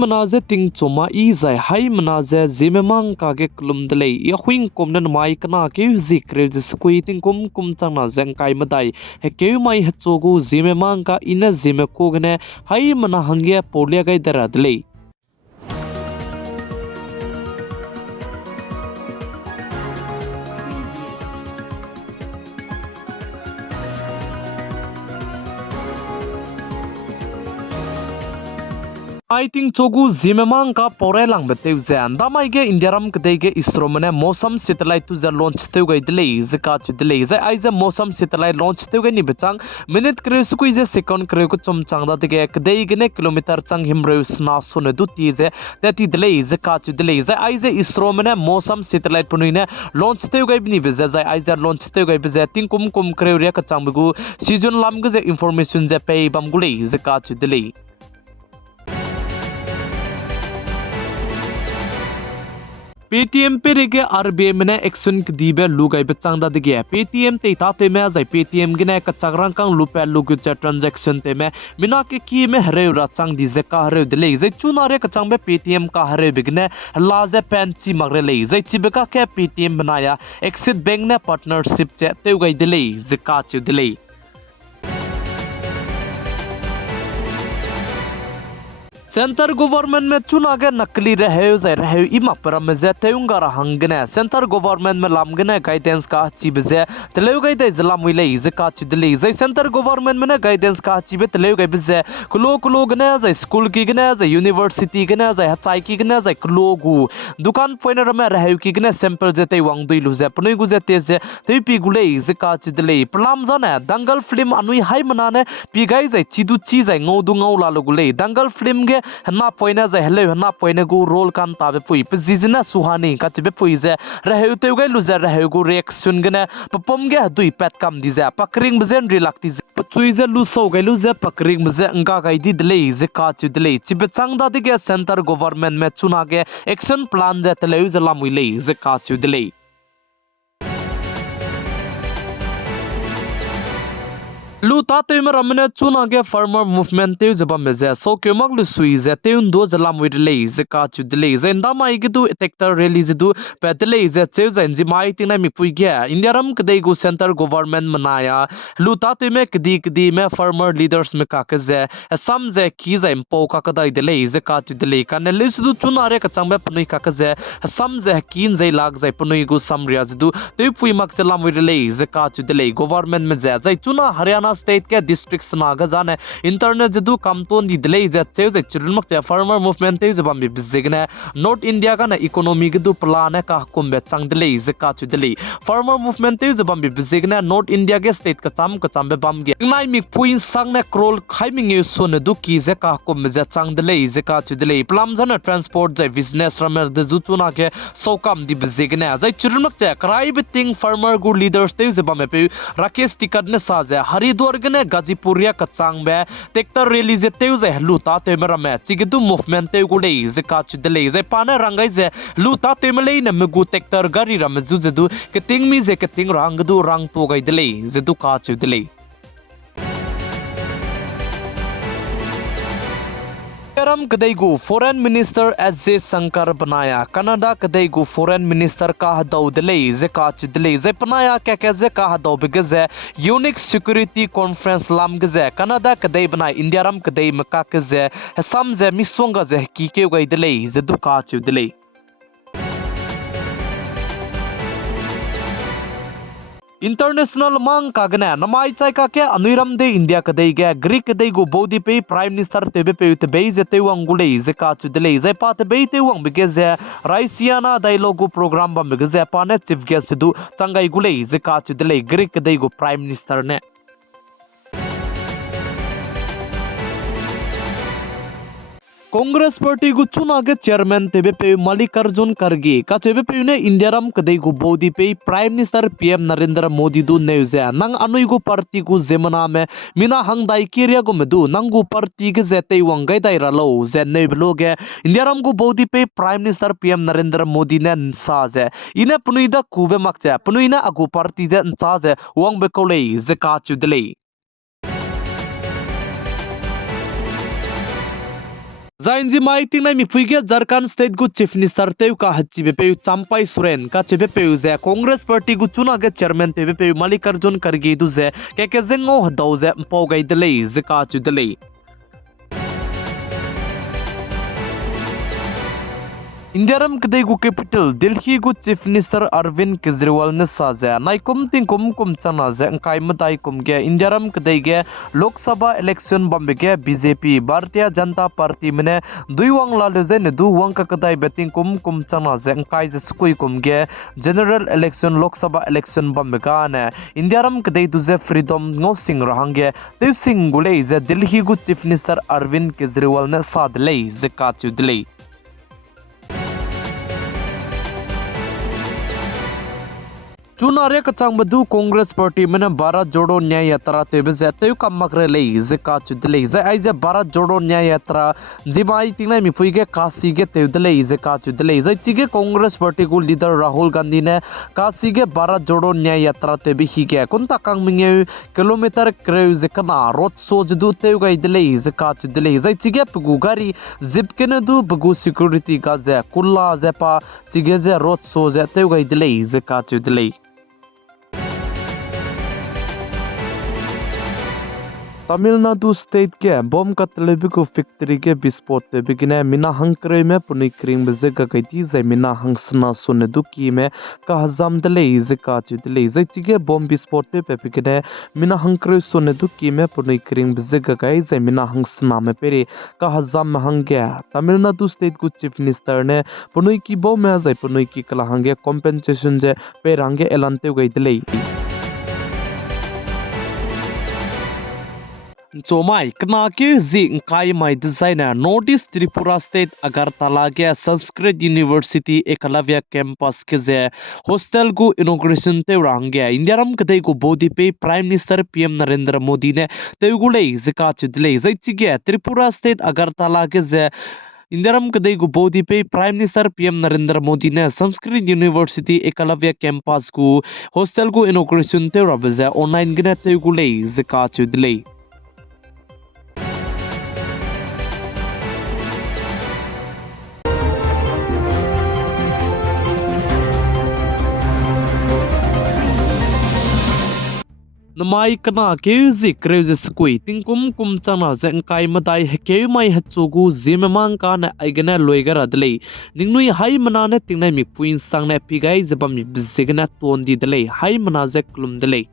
manaze ting choma I zai hai manaze Zeme mang ka ge klum dlei ya huing kom nan mai kana ke zikre je skui ting kum chang na zeng kai madai he ke mai ha chogu Zeme mang ka ina Zeme ko gne hai mana hangya polya gai dara dlei I think chogu Zeme mang ka pore lang beteu zan damai ge indiaram kdei ge isro mane mosam satellite tu za launch teu gai delay zaka chu delay za ai za mosam satellite launch teu gai ni bechang minute kre su kui ze second kre ku chom chang da ge kdei ge ne kilometer chang himre sna sune du ti ze that delay zaka chu delay za ai za isro mane mosam satellite punui ne launch teu gai ni be za ai za launch teu gai be za ting kum kre ria ka chang bu season lam ge ze information ze pe bam gulei zaka chu delay Paytm pe rege RBI mene action kdibe lugai bechang da dige Paytm te ta te me zai Paytm gine ka chagrang kang lupe lugu cha transaction te me mina ke ki me hare ra chang di ze ka hare de le zai chuna re ka chang be Paytm ka hare bigne la ze pen chi magre le zai chibe ka ke Paytm banaya Axis Bank ne partnership che te gai de le ze ka chu de le centre government में चुना के नकली रहे इमा पर मजे तेउंगा हंगने centre government में लामगने guidance का चिबजे तलेउ गई दे जला मुइले इजका चिदली जै सेंटर गवर्नमेंट में गाइडेंस का चिबे तलेउ गई बजे कुलो गने जै स्कूल की गने जै यूनिवर्सिटी गने जै हचाई की गने जै कुलोगु दुकान पोइनर में रहे की गने सैंपल जते वांग दुई लुजे पनुई गुजे तेजे तै पी गुले इजका चिदली प्लाम जाने दंगल फिल्म अनुई हाई मनाने पी गई जै चिदु ची जै ngौ du ngौ लालो गुले दंगल फिल्म गे हना पोइना जे हेले हना पोइना गु रोल कान ताबे पुई पजिजना सुहानी का तिबे पुई जे रहे उते गै लुजे रहे गु रिएक्शन गने पपम गे दुई पेट काम दिजे पकरिंग बजेन रिलाक्ति जे पचुई जे लुसो गै लुजे पकरिंग बजे अंका गै दि दले जे का चु दले चिबे चांगदा दिगे सेंटर गवर्नमेंट में चुना गे एक्शन प्लान जे तले जे लामुइले जे का चु दले लुता ते में रमने चुना के फार्मर मूवमेंट ते जब मेजे सो के मगलु सुई जे ते उन दो जलाम विद ले जे का चु दले जे इंदा माई के दु टेक्टर रैली जे दु पेदले जे जे जे माई तिना मी पुई गया इंडिया रम के दे गु सेंटर गवर्नमेंट मनाया लुता ते में कदी में फार्मर लीडर्स में का के जे सम जे की जे इम्पो का कदाई दले जे का चु दले का ने लिस दु चुना रे का चंबे पनुई का के जे सम जे कीन जे लाग जे पनुई गु सम रिया जे दु ते पुई मक जलाम विद ले जे का चु दले गवर्नमेंट में जे चुना हरियाणा स्टेट के डिस्ट्रिक्ट सनागा जाने इंटरनेट जदू कमतोन दी दले जे जे चिरमक जे फार्मर मूवमेंट ते जबा मी बिजिगने नॉर्थ इंडिया का ना इकोनॉमी के दु प्लान का हुकुम बे चंग दले जे का चु दले फार्मर मूवमेंट ते जबा मी बिजिगने नॉर्थ इंडिया के स्टेट का चाम बे बम गे नाइ मी पुइन संग ने क्रोल खाइमिंग यु सुन दु की जे का हुकुम जे चंग दले जे का चु दले प्लाम जन transport J business रमर de zu tuna ke sokam di bizigna zai chirmak che krai biting farmer gu leaders te je bame pe rakesh tikat ne sa je haridwar gane gazipuria ka chang be tektar rally je te je luta te mera me chigidu movement te gu le je ka chu de le je pana rangai je luta te me le ne megu tektar gari ram ju je du ke ting mi je ke ting rang du rang to gai de le je du ka chu de le करम कदैगु foreign minister S J Shankar बनाया Canada कदैगु foreign minister का दौ दले जे का दले जे बनाया के जे का दौ बिगजे यूनिक सिक्योरिटी कॉन्फ्रेंस लाम गजे कनाडा कदै बना इंडिया रम कदै मका जे सम जे मिसोंग जे की के गई दले जे दु का दले इंटरनेशनल मांग कागने नमाई चाय का के अनुरम दे इंडिया कदे गे ग्रीक कदे गो बोदी पे प्राइम मिनिस्टर तेबे पे ते जेते वांगुले जे का चुदले जे पात बे ते वांग बिगे जे राइसियाना डायलॉग प्रोग्राम बम बिगे जे पाने चीफ गेस्ट दु चंगाई गुले जे का चुदले ग्रीक कदे गो प्राइम मिनिस्टर ने कांग्रेस पार्टी गु चुना के चेयरमैन तेबे पे मल्लिकार्जुन खड़गे का तेबे पे ने इंडिया रम कदे गु बोदी पे prime minister PM Narendra Modi दु नेउजे नंग अनुई गु पार्टी गु जेमना में मिना हंगदाई किरिया गु मेदु नंगु पार्टी के जेते वंगाई दाई रलो जे नेबलोगे इंडिया रम गु बोदी पे prime minister PM Narendra Modi ने साजे इने पुनुइदा कुबे मकचे पुनुइना अगु पार्टी जे साजे वंग बे कोले जे का चुदले Zainji mai tingnai mi puige Jharkhand state gu chief minister teu ka hachibe peu Champai Soren ka chebe peu ze Congress party gu chuna ge chairman tebe peu Malikarjun Kharge du ze ke zengo hadau ze pau gai delei ze ka chu delei Indiaram kadai gu capital Delhi gu chief minister Arvind Kejriwal ne saja naikum tingkum kum chana ze kai matai kum ge Indiaram kadai ge Lok Sabha election bombe ge BJP Bharatiya Janata Party mene duiwang la le ze ne du wang ka kadai betting kum chana ze kai je skui kum ge general election Lok Sabha election bombe ga ne Indiaram kadai du ze freedom ngo sing rahange dev sing gulei ze Delhi gu chief minister Arvind Kejriwal ne sadlei ze ka chu delei चुनारे कचांग बदु Congress party में भारत जोड़ो न्याय यात्रा तेबे जेते का मकरे ले जे का चुदले जे आई जे भारत जोड़ो न्याय यात्रा जिमाई तिंगना मिफुई के काशी के तेदले जे का चुदले जे चिगे कांग्रेस पार्टी को लीडर राहुल गांधी ने काशी के भारत जोड़ो न्याय यात्रा तेबे ही के कुंता कांग मिंगे किलोमीटर क्रेव जे कना रोड सो जदु तेउ गाई दले जे का चुदले जे चिगे पगु गारी जिप के न दु बगु सिक्योरिटी का जे कुल्ला जे पा चिगे जे रोड सो जे तेउ गाई दले जे का चुदले तमिलनाडु स्टेट के बम कतलेबी को फैक्ट्री के विस्फोट ते बिगिने मिना हंकरे में पुनी क्रिंग बजे गगैती जे मिना हंसना सुने दुकी में का हजाम दले जे का चिदले जे चिगे बम विस्फोट ते बिगिने मिना हंकरे सुने दुकी में पुनी क्रिंग बजे गगै जे मिना हंसना में पेरे का हजाम महंगे तमिलनाडु स्टेट को चीफ मिनिस्टर ने पुनी की बम में जे पुनी की कला हंगे कॉम्पेंसेशन जे पेरंगे एलांते गई दले चोमाई कना के जी काय माई designer north east Tripura state Agartala के संस्कृत यूनिवर्सिटी एकलव्य कैंपस के जे हॉस्टल को इनॉग्रेशन ते रंगे इंडियारम कदे को बोदी पे prime minister PM Narendra Modi ने तेगुले जिका चिदले जैचिगे त्रिपुरा स्टेट अगरतला के जे इंदिरम कदई को बोदी पे prime minister PM Narendra Modi ने संस्कृत यूनिवर्सिटी एकलव्य कैंपस को हॉस्टल को इनॉग्रेशन ते रबजे ऑनलाइन गने तेगुले जिका चिदले नमाई कना के जी क्रेज स्कुई तिंकुम कुम चना जें काय मदाई हके माई हचुगु जेमे मांग का न आइगना लोइगर अदले निंगनुई हाई मना ने तिंगना मि पुइन सांग ने पिगाई जबम मि बिजिगना तोन दी दले हाई मना जे क्लुम दले